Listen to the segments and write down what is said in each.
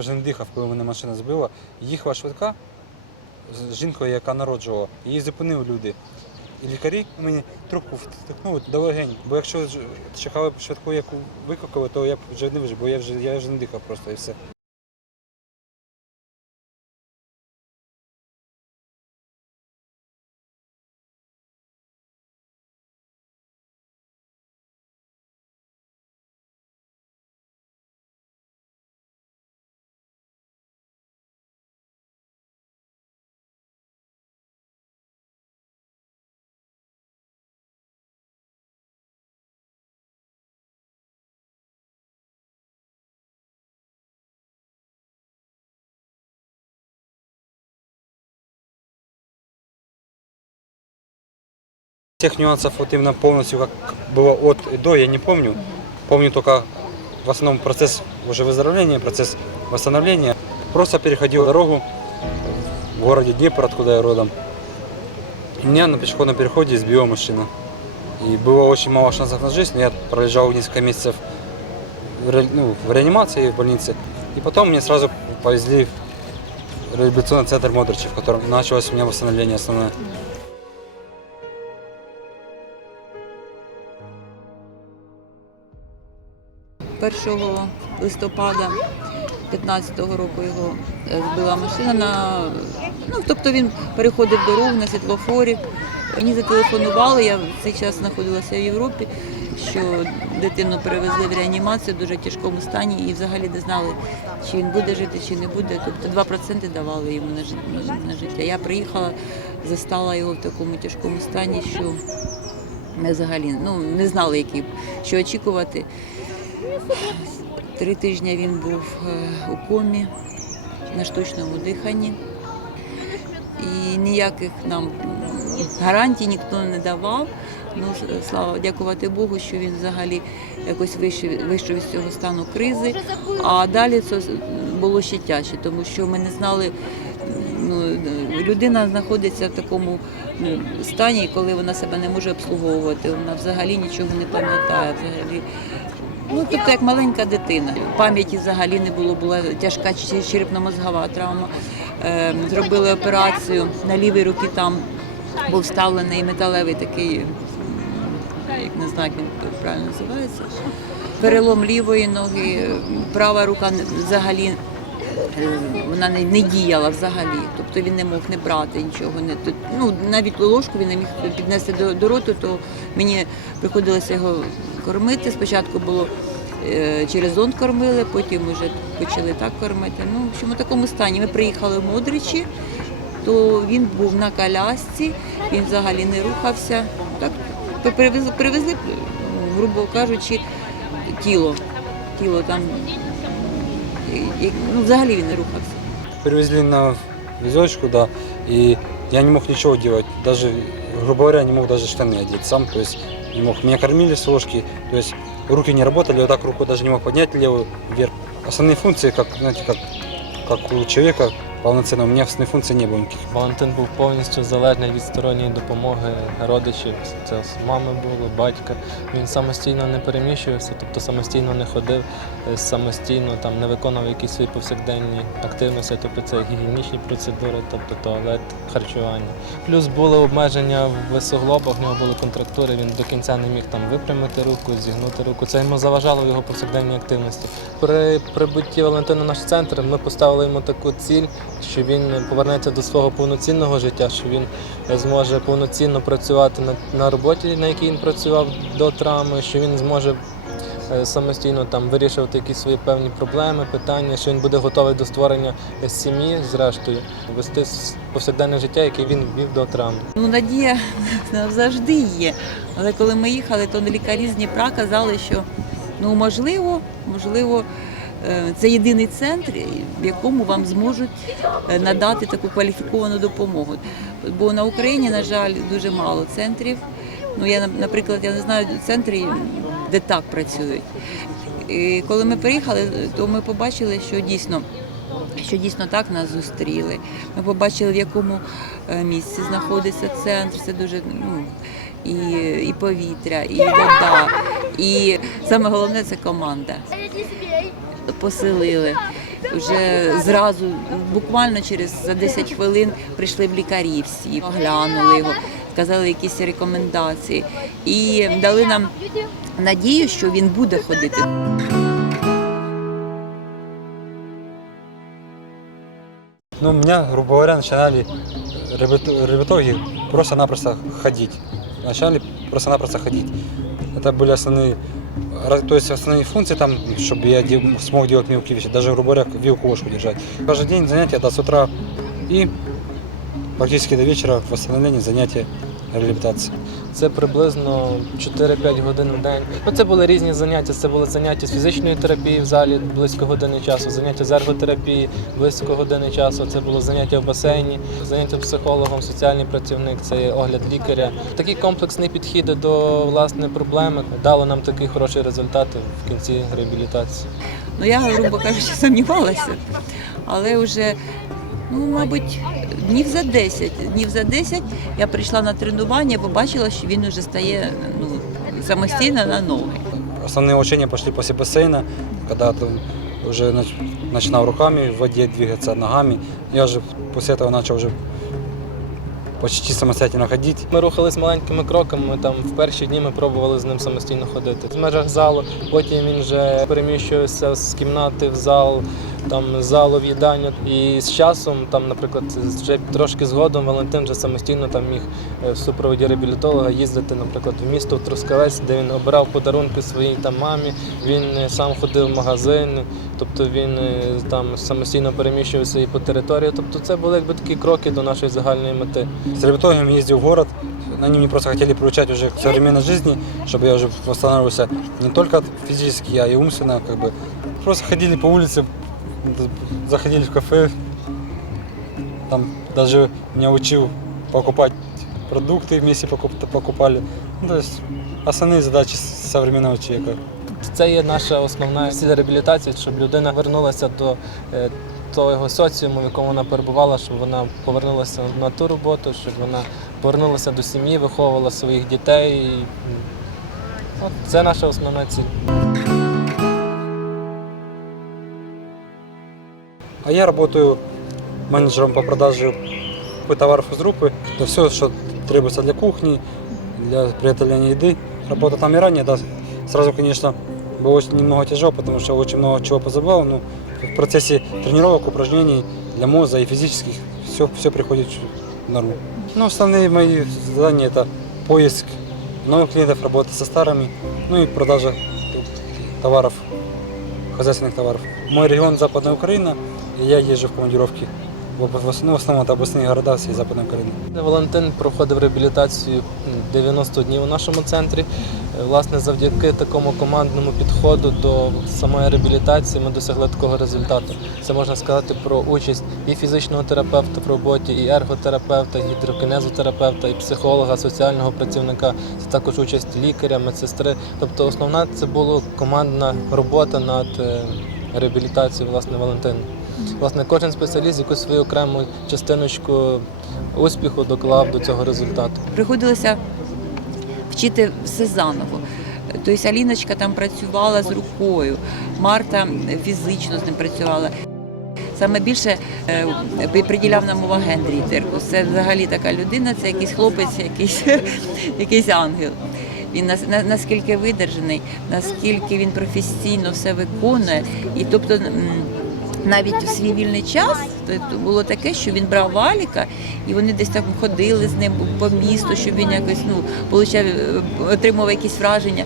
я вже не дихав, коли мене машина збила. Їхала швидка з жінкою, яка народжувала. Її зупинили люди. І лікарі мені трубку втикнули до легень. Бо якщо чекали швидку, яку викликали, то я б вже не вижив, бо я вже, я вже не дихав просто і все. Всех нюансов вот именно полностью, как было от и до, я не помню. Помню только в основном процесс уже выздоровления, процесс восстановления. Просто переходил дорогу в городе Днепр, откуда я родом. И меня на пешеходном переходе сбила машина. И было очень мало шансов на жизнь. Я пролежал несколько месяцев в, ре- ну, в реанимации в больнице. И потом меня сразу повезли в реабилитационный центр Модрича, в котором началось у меня восстановление основное. Першого листопада 15-го року його е, збила машина на ну, тобто він переходив дорогу на світлофорі. Мені зателефонували, я в цей час знаходилася в Європі, що дитину перевезли в реанімацію в дуже тяжкому стані і взагалі не знали, чи він буде жити, чи не буде. Тобто 2% давали йому на життя. Я приїхала, застала його в такому тяжкому стані, що ми взагалі ну, не знали, які, що очікувати. Три тижні він був е, у комі на штучному диханні. І ніяких нам гарантій ніхто не давав. Ну, слава дякувати Богу, що він взагалі якось вийшов, вийшов із цього стану кризи. А далі це було ще тяжче, тому що ми не знали. Ну, людина знаходиться в такому стані, коли вона себе не може обслуговувати, вона взагалі нічого не пам'ятає. Взагалі Ну, тобто як маленька дитина. Пам'яті взагалі не було, була тяжка черепно-мозгова травма. Е, зробили операцію на лівій руці там був вставлений металевий такий, як не знаю, як він правильно називається. Перелом лівої ноги, права рука взагалі е, вона не, не діяла взагалі. Тобто він не мог не брати нічого. Не, ну, навіть ложку він не міг піднести до, до роту, то мені приходилося його кормити. Спочатку було е, через зонд кормили, потім вже почали так кормити. Ну, в общем, у такому стані. Ми приїхали в Модричі, то він був на колясці, він взагалі не рухався. Так, привезли, привезли, грубо кажучи, тіло. Тіло там і- і- ну, взагалі він не рухався. Привезли на везочку, да, и я не мог ничего делать, даже, грубо говоря, не мог даже штаны одеть сам, то не мог. Меня кормили с ложки, то есть руки не работали, вот так руку даже не мог поднять левую вверх. Основные функции, как, знаете, как, как у человека полноценного, у меня основных функций не было никаких. Валентин був повністю залежний від сторонньої допомоги родичів. Це з мами було, батька. Він самостійно не переміщувався, тобто самостійно не ходив, е, самостійно там не виконував якісь свої повсякденні активності, тобто це гігієнічні процедури, тобто туалет, харчування. Плюс були обмеження в висоглобах, в нього були контрактури, він до кінця не міг там випрямити руку, зігнути руку. Це йому заважало в його повсякденній активності. При прибутті Валентина в наш центр ми поставили йому таку ціль, що він повернеться до свого повноцінного життя, що він зможе повноцінно працювати на, на роботі, на якій він працював до травми, що він зможе е, самостійно там вирішувати якісь свої певні проблеми, питання, що він буде готовий до створення сім'ї, зрештою, вести повсякденне життя, яке він вів до травми. Ну, надія завжди є. Але коли ми їхали, то лікарі з Дніпра казали, що ну можливо, можливо, це єдиний центр, в якому вам зможуть е, надати таку кваліфіковану допомогу. Бо на Україні, на жаль, дуже мало центрів. Ну, я, наприклад, я не знаю центрів, де так працюють. І коли ми приїхали, то ми побачили, що дійсно що дійсно так нас зустріли. Ми побачили, в якому е, місці знаходиться центр. Це дуже ну, і, і повітря, і вода, і саме головне це команда Поселили. вже зразу, буквально через за 10 хвилин прийшли в лікарі всі, оглянули його, сказали якісь рекомендації і дали нам надію, що він буде ходити. Ну, меня, грубо говоря, начинали реабилит- реабилитологи просто-напросто ходить. Начали просто-напросто ходить. Это были основные, ра- то есть основные функции там, чтобы я де- смог делать мелкие вещи, даже, грубо говоря, вилку ложку держать. Каждый день занятия до с утра и практически до вечера восстановление занятия реабилитации. Це приблизно 4-5 годин в день. Ну, це були різні заняття. Це були заняття з фізичної терапії в залі близько години часу, заняття з ерготерапії близько години часу. Це було заняття в басейні, заняття психологом, соціальний працівник, це огляд лікаря. Такий комплексний підхід до власне проблеми дало нам такий хороший результат в кінці реабілітації. Ну я, грубо кажучи, сумнівалася, але вже, ну, мабуть, днів за 10. Днів за 10 я прийшла на тренування, побачила, що він вже стає ну, самостійно на ноги. Основные учения пошли после бассейна, когда ты уже нач- начинал руками в воде двигаться, ногами. Я уже после этого начал уже почти самостоятельно ходить. Ми рухались маленькими кроками. Ми там в перші дні ми пробували з ним самостійно ходити. В межах залу, потім він вже переміщувався з кімнати в зал, там залу в їдальню. І з часом, там, наприклад, вже трошки згодом Валентин вже самостійно там міг е, в супроводі реабілітолога їздити, наприклад, в місто в Трускавець, де він обирав подарунки своїй там мамі. Він е, сам ходив в магазин, тобто він е, там самостійно переміщувався і по території. Тобто це були якби такі кроки до нашої загальної мети. С реабилитологами ездил в город. Они мне просто хотели приучать уже к современной жизни, чтобы я уже восстанавливался не только физически, а и умственно. Как бы. Просто ходили по улице, заходили в кафе. Там даже меня учил покупать продукты вместе покуп- покупали. Ну, то есть основные задачи современного человека. Це є наша основна ціль реабілітації, щоб людина вернулася до е, того соціуму, в якому вона перебувала, щоб вона повернулася на ту роботу, щоб вона повернулася до сім'ї, виховувала своїх дітей. От це наша основна ціль. А я работаю менеджером по продаже товаров из группы. Это все, что требуется для кухни, для приготовления еды. Работа там и ранее, да, сразу, конечно, было очень немного тяжело, потому что очень много чего позабывал, но в процессе тренировок, упражнений для мозга и физических все, все приходит в норму. Ну, основные мои задания это поиск новых клиентов, работа со старыми, ну и продажа товаров, хозяйственных товаров. Мой регион Западная Украина, я езжу в командировки в, об- в основном, в основном это областные города всей Западной Украины. Валентин проходив реабілітацію м, 90 днів у нашому центрі. Е, Власне, завдяки такому командному підходу до самої реабілітації ми досягли такого результату. Це можна сказати про участь і фізичного терапевта в роботі, і ерготерапевта, і гідрокінезотерапевта, і психолога, соціального працівника. Це також участь лікаря, медсестри. Тобто, основна це була командна робота над е, реабілітацією власне Валентина. Власне, кожен спеціаліст якусь свою окрему частиночку успіху доклав до цього результату. Приходилося вчити все заново. Тобто Аліночка там працювала з рукою, Марта фізично з ним працювала. Саме більше е, приділяв нам увагу Генрій Теркус. Це взагалі така людина, це якийсь хлопець, якийсь, якийсь ангел. Він нас- на- наскільки видержаний, наскільки він професійно все виконує. І тобто навіть у свій вільний час то було таке, що він брав валіка, і вони десь там ходили з ним по місту, щоб він якось ну, получав, е, отримував якісь враження.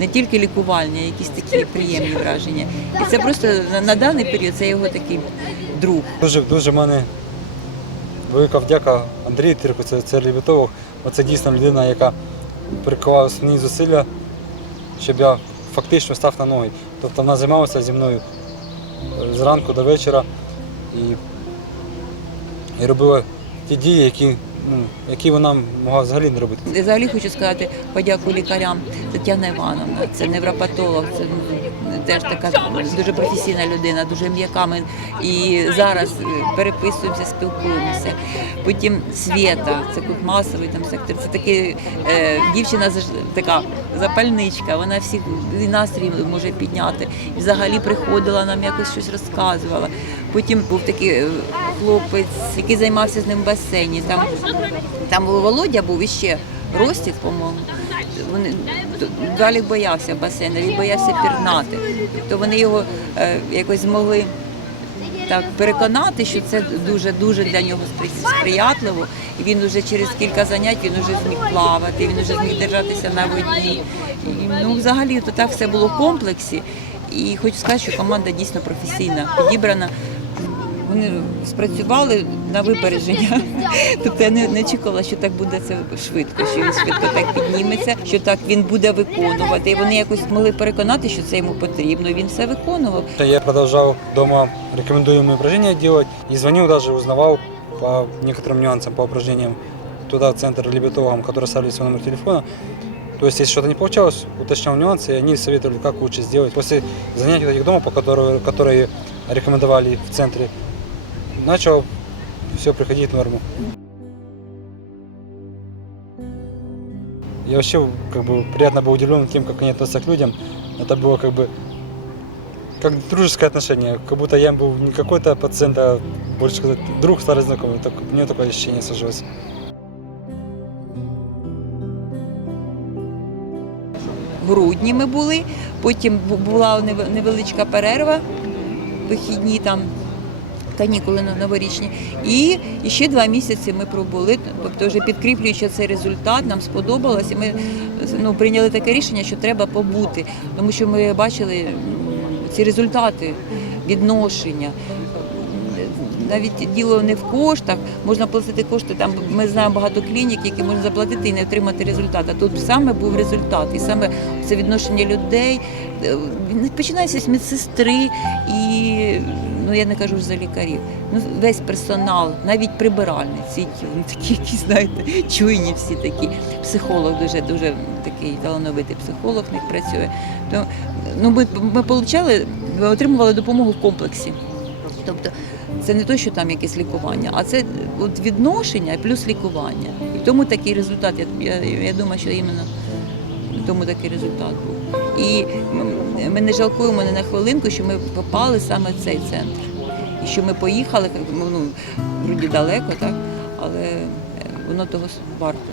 Не тільки лікувальні, а якісь такі приємні враження. І це просто на, даний період це його такий друг. Дуже, дуже мене велика вдяка Андрію Тирку, це, це реабілітолог. Оце дійсно людина, яка приклала основні зусилля, щоб я фактично став на ноги. Тобто вона займалася зі мною зранку до вечора і, і робила ті дії, які які вона могла взагалі не робити. І Взагалі хочу сказати подяку лікарям Тетяна Івановна. Це невропатолог, це ну, теж така дуже професійна людина, дуже м'яка. Ми І зараз е, переписуємося, спілкуємося. Потім Свєта, це масовий там сектор. Це таки е, дівчина така запальничка. Вона всіх і настрій може підняти. І взагалі приходила нам якось щось розказувала. Потім був такий е, хлопець, який займався з ним в басейні. Там там Володя був іще Ростік, по-моєму. Вони далі боявся басейну, він боявся пірнати. То вони його е, якось змогли так переконати, що це дуже дуже для нього сприятливо. І він уже через кілька занять він уже зміг плавати, він уже зміг держатися на воді. І, ну, взагалі, то так все було в комплексі. І хочу сказати, що команда дійсно професійна, підібрана Вони спрацювали на випередження. Тобто я не, не очікувала, що так буде це швидко, що він швидко так підніметься, що так він буде виконувати. І вони якось змогли переконати, що це йому потрібно. І він все виконував. Я продолжал дома рекомендуемые упражнения делать и звонил даже, узнавал по некоторым нюансам, по упражнениям туда, в центр либетологам, которые ставили свой номер телефона. То есть, если что-то не получалось, уточнял нюансы, и они советовали, как лучше сделать. После занятий вот этих дома, по которые, которые рекомендовали в центре, начал все приходить в норму. Я вообще как бы приятно был удивлен тем, как они относятся к людям. Это было как бы как дружеское отношение, как будто я был не какой-то пациент, а больше сказать друг старый знакомый. Так, у меня такое ощущение сложилось. В грудні ми були, потім бу- була нев- невеличка перерва, вихідні там. Канікули новорічні. І ще два місяці ми пробули. Тобто, вже підкріплюючи цей результат, нам сподобалось. І ми ну, прийняли таке рішення, що треба побути, тому що ми бачили ці результати відношення. Навіть діло не в коштах, можна платити кошти. Там ми знаємо багато клінік, які можна заплатити і не отримати результат. А тут саме був результат, і саме це відношення людей. е, Починається з медсестри і ну я не кажу вже за лікарів. Ну весь персонал, навіть прибиральниці, вони такі, які знаєте, чуйні всі такі. Психолог дуже дуже такий талановитий психолог них працює. То ну ми, ми получали, ми отримували допомогу в комплексі. Тобто це не то, що там якесь лікування, а це от відношення плюс лікування. І тому такий результат. Я, я, я думаю, що іменно тому такий результат був. І ми не жалкуємо не на хвилинку, що ми попали саме в цей центр. І що ми поїхали, ну, вроді далеко, так, але е, воно того варто.